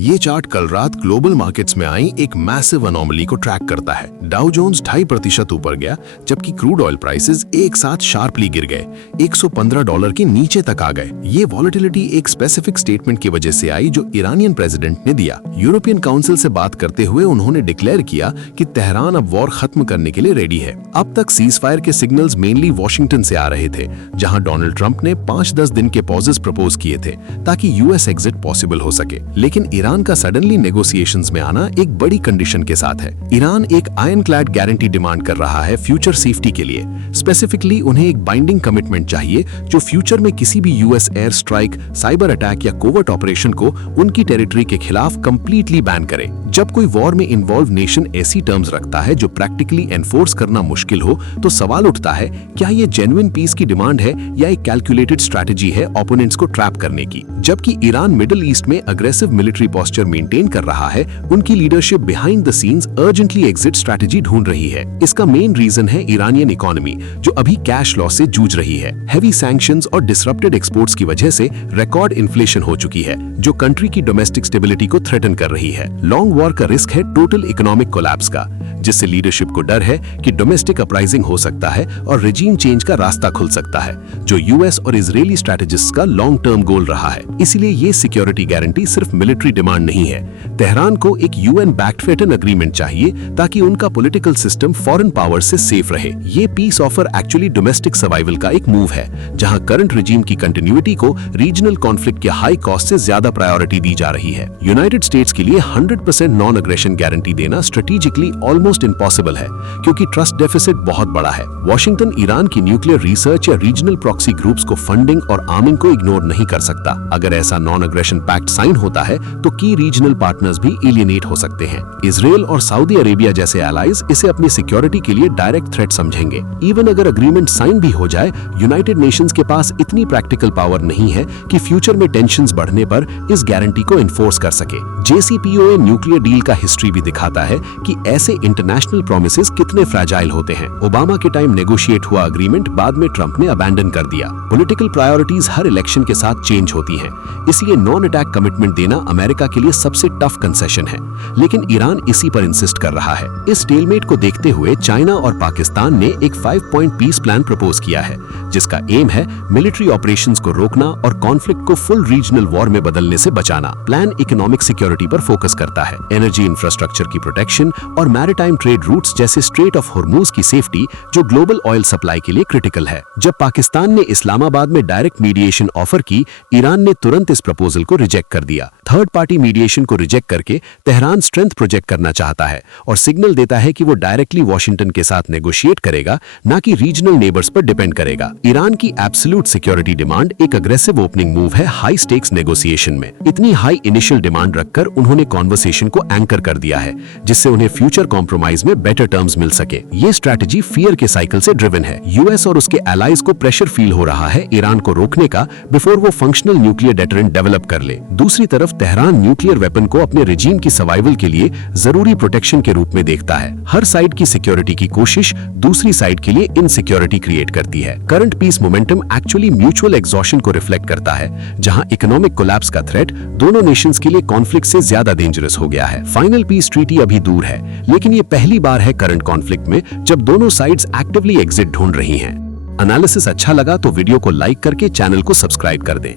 ये चार्ट कल रात ग्लोबल मार्केट्स में आई एक मैसिव अनोमली को ट्रैक करता है। डाउ जोन्स 2.5% ऊपर गया, जबकि क्रूड ऑयल प्राइसेस एक साथ शार्पली गिर गए, $115 के नीचे तक आ गए। ये वॉलेटिलिटी एक स्पेसिफिक स्टेटमेंट की वजह से आई जो ईरानियन प्रेसिडेंट ने दिया। यूरोपियन काउंसिल से बात करते हुए उन्होंने डिक्लेयर किया कि तेहरान अब वॉर खत्म करने के लिए रेडी है। अब तक सीजफायर के सिग्नल्स मेनली वॉशिंगटन से आ रहे थे, जहां डोनाल्ड ट्रंप ने 5-10 दिन के पॉजेस प्रपोज किए थे ताकि यूएस एग्जिट पॉसिबल हो सके। लेकिन ईरान का सडनली नेगोशिएशंस में आना एक बड़ी कंडीशन के साथ है। ईरान एक आयरन क्लैड गारंटी डिमांड कर रहा है फ्यूचर सेफ्टी के लिए। स्पेसिफिकली उन्हें एक बाइंडिंग कमिटमेंट चाहिए जो फ्यूचर में किसी भी US air strike, cyber attack या कोवर्ट ऑपरेशन को उनकी टेरिटरी के खिलाफ कंप्लीटली बैन करे। जब कोई वॉर में इन्वॉल्व नेशन ऐसी टर्म्स रखता है जो प्रैक्टिकली एनफोर्स करना मुश्किल हो, तो सवाल उठता है क्या ये जेन्युइन पीस की डिमांड है या एक कैलकुलेटेड स्ट्रैटेजी है ओपोनेंट्स को ट्रैप करने की। जबकि ईरान मिडिल ईस्ट में अग्रेसिव मिलिट्री पोस्चर मेंटेन कर रहा है, उनकी leadership behind the scenes urgently exit strategy ढूंढ रही है। इसका मेन रीजन है ईरानियन इकोनॉमी जो अभी कैश लॉस से जूझ रही है। हेवी सैंक्शंस और डिसरप्टेड एक्सपोर्ट्स की वजह से रिकॉर्ड इन्फ्लेशन हो चुकी है जो कंट्री की डोमेस्टिक स्टेबिलिटी को थ्रेटन कर रही है। लॉन्ग वॉर का रिस्क है टोटल इकोनॉमिक कोलैप्स का, जिससे लीडरशिप को डर है कि डोमेस्टिक अपराइजिंग हो सकता है और रिजीम चेंज का रास्ता खुल सकता है, जो यूएस और इजरायली स्ट्रैटेजिस्ट्स का लॉन्ग टर्म गोल रहा है। इसलिए ये सिक्योरिटी गारंटी सिर्फ मिलिट्री डिमांड नहीं है। तेहरान को एक यूएन बैक्ड पेटर्न एग्रीमेंट चाहिए ताकि उनका पॉलिटिकल सिस्टम फॉरेन पावर से सेफ रहे। ये peace offer actually domestic survival का एक मूव है, जहां करंट रिजीम की कंटिन्यूटी को रीजनल कॉन्फ्लिक्ट के हाई कॉस्ट से ज्यादा प्रायोरिटी दी जा रही है। यूनाइटेड स्टेट्स के लिए 100% नॉन अग्रेशन गारंटी देना स्ट्रेटेजिकली ऑलमोस्ट इम्पॉसिबल है, क्योंकि ट्रस्ट डेफिसिट बहुत बड़ा है। वॉशिंगटन ईरान की न्यूक्लियर रिसर्च या रीजनल प्रॉक्सी ग्रुप्स को फंडिंग और आर्मिंग को इग्नोर नहीं कर सकता। अगर ऐसा नॉन अग्रेशन पैक्ट साइन होता है तो की रीजनल पार्टनर्स भी एलियनेट हो सकते हैं। इजरायल और सऊदी अरेबिया जैसे एलाइज इसे अपनी सिक्योरिटी के लिए डायरेक्ट थ्रेट समझेंगे। इवन अगर अग्रीमेंट साइन भी हो जाए, यूनाइटेड नेशंस के पास इतनी प्रैक्टिकल पावर नहीं है कि फ्यूचर में टेंशंस बढ़ने पर इस गारंटी को इन्फोर्स कर सके। JCPOA न्यूक्लियर डील का हिस्ट्री भी दिखाता है कि ऐसे इंटरनेशनल प्रोमिसेस कितने फ्रैजाइल होते हैं। ओबामा के टाइम नेगोशिएट हुआ अग्रीमेंट बाद में ट्रंप ने अबैंडन कर दिया। पॉलिटिकल प्रायोरिटीज हर इलेक्शन के साथ चेंज होती हैं, इसलिए नॉन अटैक कमिटमेंट देना अमेरिका के लिए सबसे टफ कंसेशन है। लेकिन ईरान इसी पर इंसिस्ट कर रहा है। इस स्टेलमेट को देखते हुए चाइना और पाकिस्तान ने एक 5-पॉइंट पीस प्लान प्रपोज किया है, जिसका एम है मिलिट्री ऑपरेशंस को रोकना और कॉन्फ्लिक्ट को फुल रीजनल वॉर में बदलने से बचाना। प्लान इकोनॉमिक सिक्योरिटी पर फोकस करता है, एनर्जी इंफ्रास्ट्रक्चर की प्रोटेक्शन और मैरिटाइम ट्रेड रूट्स जैसे स्ट्रेट ऑफ हॉर्मूज की सेफ्टी, जो ग्लोबल ऑयल सप्लाई के लिए क्रिटिकल है। जब पाकिस्तान ने इस्लामाबाद में डायरेक्ट मीडिएशन ऑफर की, ईरान ने तुरंत इस प्रपोजल को रिजेक्ट कर दिया। थर्ड पार्टी मीडिएशन को रिजेक्ट करके तेहरान स्ट्रेंथ प्रोजेक्ट करना चाहता है और सिग्नल देता है कि वो डायरेक्टली वॉशिंगटन के साथ नेगोशिएट करेगा, ना कि रीजनल नेबर्स पर डिपेंड करेगा। ईरान की एब्सोल्यूट सिक्योरिटी डिमांड एक अग्रेसिव ओपनिंग मूव है हाई स्टेक्स नेगोशिएशन में। इतनी हाई इनिशियल डिमांड रखकर उन्होंने कॉन्वर्सेशन को एंकर कर दिया है, जिससे उन्हें फ्यूचर कॉम्प्रोमाइज में बेटर टर्म्स मिल सके। ये स्ट्रैटेजी फियर के साइकिल से ड्रिवन है। यूएस और उसके एलाइज को प्रेशर फील हो रहा है ईरान को रोकने का बिफोर वो फंक्शनल न्यूक्लियर डेटरेंट डेवलप कर ले। दूसरी तरफ तेहरान न्यूक्लियर वेपन को अपने रिजीम की सर्वाइवल के लिए जरूरी प्रोटेक्शन के रूप में देखता है। हर साइड की सिक्योरिटी की कोशिश दूसरी साइड के लिए इनसिक्योरिटी क्रिएट करती है। Current peace momentum actually mutual exhaustion को रिफ्लेक्ट करता है, जहां इकोनॉमिक कोलैप्स का थ्रेट दोनों नेशंस के लिए कॉन्फ्लिक्ट से ज्यादा डेंजरस हो गया है। फाइनल पीस ट्रीटी अभी दूर है, लेकिन ये पहली बार है करंट कॉन्फ्लिक्ट में जब दोनों साइड्स एक्टिवली एग्जिट ढूंढ रही हैं। एनालिसिस अच्छा लगा तो वीडियो को लाइक करके चैनल को सब्सक्राइब कर दें।